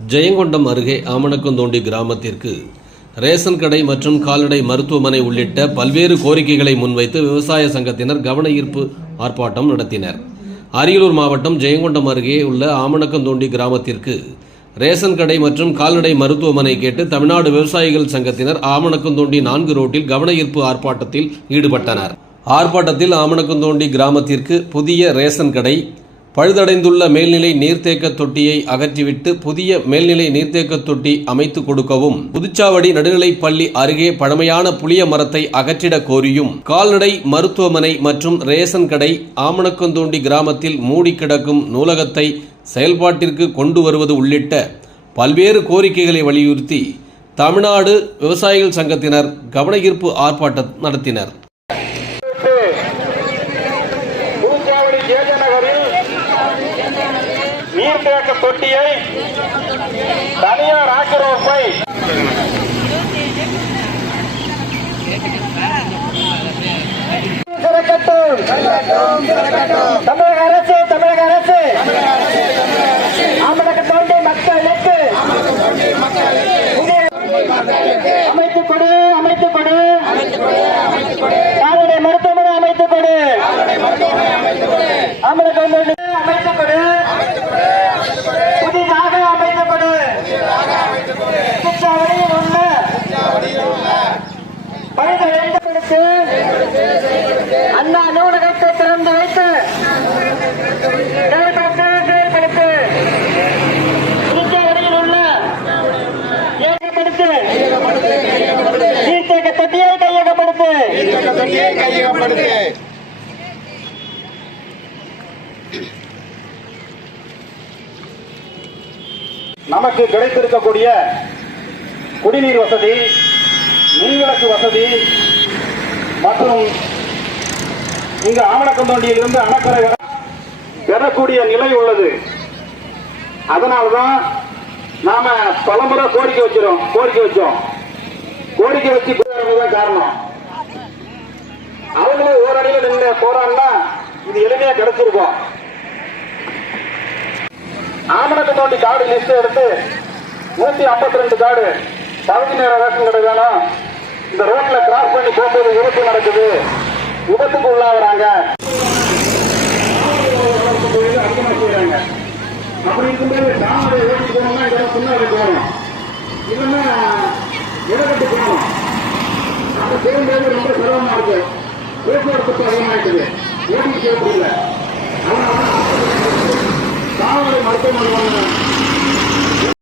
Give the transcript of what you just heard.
ஜெயங்கொண்டம் அருகே ஆமணக்கந்தோண்டி கிராமத்திற்கு ரேஷன் கடை மற்றும் கால்நடை மருத்துவமனை உள்ளிட்ட பல்வேறு கோரிக்கைகளை முன்வைத்து விவசாய சங்கத்தினர் கவன ஈர்ப்பு ஆர்ப்பாட்டம் நடத்தினர். அரியலூர் மாவட்டம் ஜெயங்கொண்டம் அருகே உள்ள ஆமணக்கந்தோண்டி கிராமத்திற்கு ரேஷன் கடை மற்றும் கால்நடை மருத்துவமனை கேட்டு தமிழ்நாடு விவசாயிகள் சங்கத்தினர் ஆமணக்கந்தோண்டி 4 ரோட்டில் கவன ஈர்ப்பு ஆர்ப்பாட்டத்தில் ஈடுபட்டனர். ஆர்ப்பாட்டத்தில் ஆமணக்கந்தோண்டி கிராமத்திற்கு புதிய ரேஷன் கடை, பழுதடைந்துள்ள மேல்நிலை நீர்த்தேக்க தொட்டியை அகற்றிவிட்டு புதிய மேல்நிலை நீர்த்தேக்க தொட்டி அமைத்து கொடுக்கவும், புதுச்சாவடி நடுநிலைப் பள்ளி அருகே பழமையான புளிய மரத்தை அகற்றிட கோரியும், கால்நடை மருத்துவமனை மற்றும் ரேஷன் கடை, ஆமணக்கந்தோண்டி கிராமத்தில் மூடி கிடக்கும் நூலகத்தை செயல்பாட்டிற்கு கொண்டு வருவது உள்ளிட்ட பல்வேறு கோரிக்கைகளை வலியுறுத்தி தமிழ்நாடு விவசாயிகள் சங்கத்தினர் கவன ஈர்ப்பு ஆர்ப்பாட்டம் நடத்தினர். நீர்த்தேக்க தொட்டியை தனியார் ஆக்கிரமிப்பை தமிழக அரசு ஆமணக்கந்தோண்டி மக்களுக்கு அமைத்துக் கொடு கால்நடை மருத்துவமனை அமைத்துக் கொடு, ஆமணக்கந்தோண்டி அமைத்துக் கொடு, புதிதாக அமைத்துக் கொடு, புதுச்சாவடியில் உள்ள பழுதடைந்தவர்களுக்கு அண்ணா நூலகத்தை திறந்து வைத்து செயல்படுத்து, புதுச்சாவடியில் உள்ள நீர்த்தேக்க தொட்டியை கையகப்படுத்து. நமக்கு கிடைத்திருக்கக்கூடிய குடிநீர் வசதி, மின்விளக்கு வசதி மற்றும் இங்கு ஆமணக்கந்தோண்டியில் இருந்து அணக்கரை வர பெறக்கூடிய நிலை உள்ளது. அதனால்தான் நாம பலமுறை கோரிக்கை வச்சோம். கோரிக்கை வச்சு காரணம் அவங்களும் ஓரணியில் நின்று போறாங்கன்னா இது எளிமையா கிடைச்சிருக்கும். ஆமணக்கந்தோண்டி கார்டு லிஸ்ட் எடுத்து 152 கார்டு பகுதி நேர ரேஷன் கடை வேணும். இந்த ரோட்ல கிராஸ் பண்ணி போகும்போது விபத்து நடக்குது, விபத்துக்கு உள்ளாகிறாங்க. அப்படி இருக்கும்போது தாமரை ஓட்டி போகணும்னா இதெல்லாம் பின்னாடி போகணும், இல்லைன்னா இடப்பட்டு போகணும். அப்ப போகும்போது ரொம்ப சிரமமா இருக்கு, போக்குவரத்து அதிகமாயிட்டது, ஓட்டிட்டு போக முடியல. அதனால தாமரை மருத்துவமனை